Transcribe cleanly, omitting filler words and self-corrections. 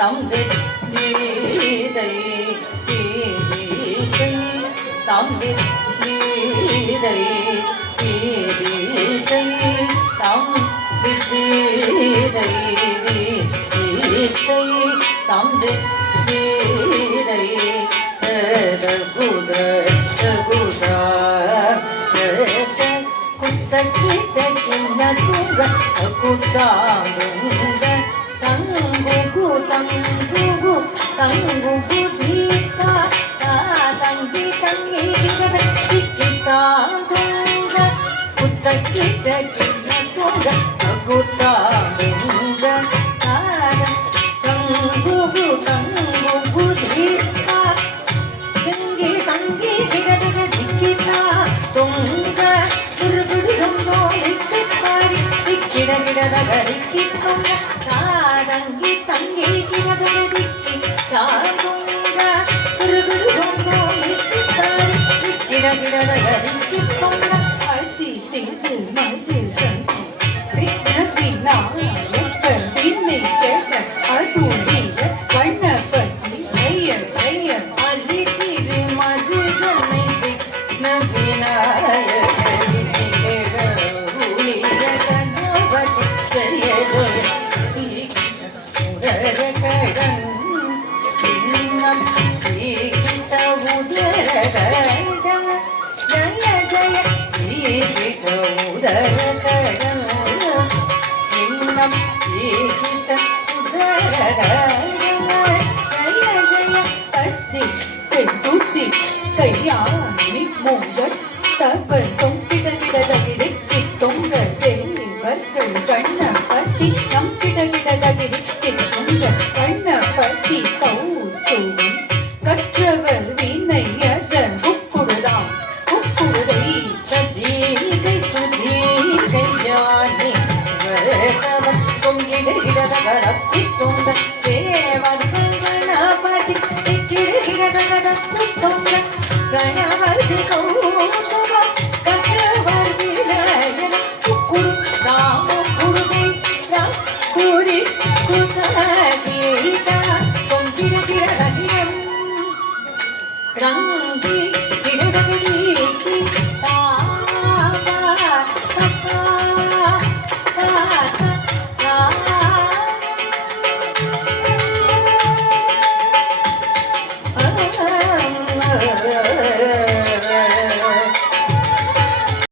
தந்து நீரை தீரை தந்து நீரை தீரை தந்து நீரை தீரை தந்து நீரை ரகுத ரகுதா குத்தக்கிட்ட கிண்ண தூங்க குத்தாங்க தங்குகு தங்குகு தங்குகு தீகா தங்கி தங்கி திக்கிட்டாங்க குத்தக்கிட்ட கிண்ண தூங்க குத்தாங்க தங்குகு தங்குகு தீகா தங்கி தங்கி திக்கிட்டா தொங்க குருகுடி தொங்கோ திக்கிப்பாரி திக்கிடகிடதகரிக்கிட்டொங்க தாரங்கி தங்கி கிடதகரிக்கி தாருங்க குருகுடி தொங்கோ திக்கிப்பாரி திக்கிடகிடதகரிக்கிட்டொங்க அசி திங்கு மசி சங்கி விக்னத்தினா எக்கல் திண்ணை கேட்ட அதுடிய வண்ணப்பத்தி ஜெய ஜெய மதி திரு மதுகனை விக்னவிநாயகரி கையாணி மூங்கல் தவன் தொங்கிடகிடதகிரிக்கி தொங்க தேவர்கள் கண்ணபதி நம் கிடகிடதகிரிக்கி தொங்க கண்ணபதி கௌத்துவம் கற்றவர் வினையற குக்குடுதாம் குக்குடுதை சதீகை சுதீகை யானே